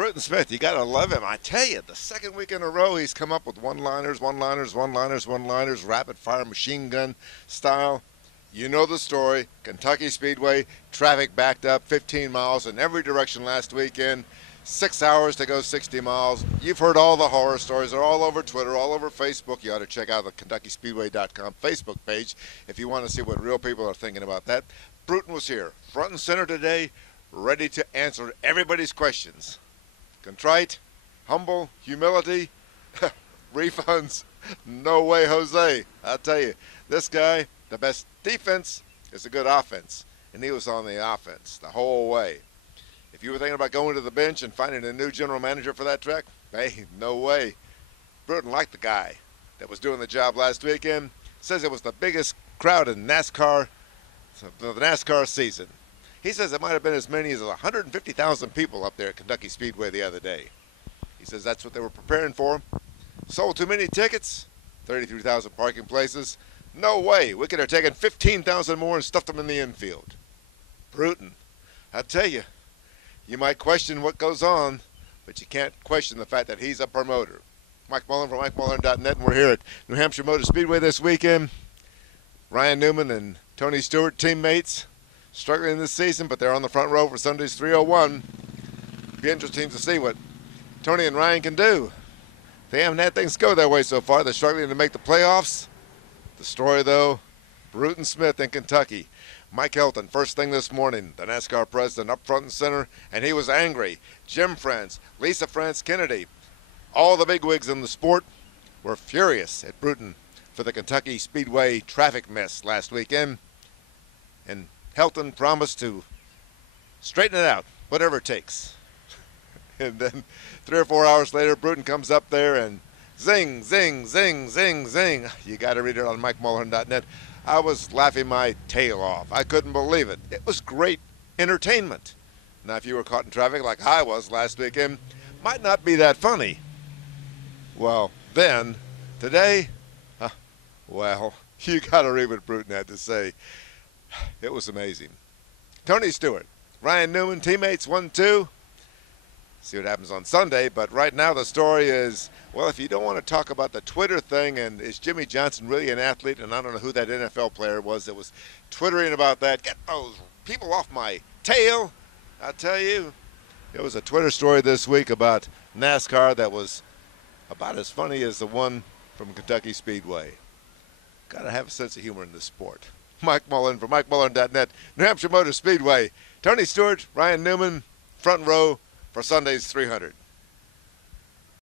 Bruton Smith, you got to love him. I tell you, the second week in a row, he's come up with one-liners, rapid-fire machine gun style. You know the story. Kentucky Speedway, traffic backed up 15 miles in every direction last weekend. 6 hours to go 60 miles. You've heard all the horror stories. They're all over Twitter, all over Facebook. You ought to check out the KentuckySpeedway.com Facebook page if you want to see what real people are thinking about that. Bruton was here, front and center today, ready to answer everybody's questions. Contrite, humble, humility, refunds, no way, Jose. I'll tell you, this guy, the best defense is a good offense, and he was on the offense the whole way. If you were thinking about going to the bench and finding a new general manager for that track, hey, no way. Bruton liked the guy that was doing the job last weekend. Says it was the biggest crowd in NASCAR, the NASCAR season. He says it might have been as many as 150,000 people up there at Kentucky Speedway the other day. He says that's what they were preparing for. Sold too many tickets, 33,000 parking places. No way, we could have taken 15,000 more and stuffed them in the infield. Bruton, I tell you, you might question what goes on, but you can't question the fact that he's a promoter. Mike Mullen from MikeMullen.net, and we're here at New Hampshire Motor Speedway this weekend. Ryan Newman and Tony Stewart, teammates, struggling this season, but they're on the front row for Sunday's 301. Be interesting to see what Tony and Ryan can do. They haven't had things go their way so far. They're struggling to make the playoffs. The story, though, Bruton Smith in Kentucky. Mike Helton, first thing this morning, the NASCAR president up front and center, and he was angry. Jim France, Lisa France Kennedy, all the bigwigs in the sport were furious at Bruton for the Kentucky Speedway traffic mess last weekend. And Helton promised to straighten it out, whatever it takes. And then 3 or 4 hours later, Bruton comes up there and zing, zing, zing, zing, zing. You got to read it on MikeMullen.net. I was laughing my tail off. I couldn't believe it. It was great entertainment. Now, if you were caught in traffic like I was last weekend, might not be that funny. Well, then, today, well, you got to read what Bruton had to say. It was amazing. Tony Stewart, Ryan Newman, teammates 1-2. See what happens on Sunday, but right now the story is, well, if you don't want to talk about the Twitter thing, and is Jimmy Johnson really an athlete? And I don't know who that NFL player was that was twittering about that. Get those people off my tail. I tell you, it was a Twitter story this week about NASCAR that was about as funny as the one from Kentucky Speedway. Got to have a sense of humor in this sport. Mike Mullen from MikeMullen.net, New Hampshire Motor Speedway. Tony Stewart, Ryan Newman, front row for Sunday's 300.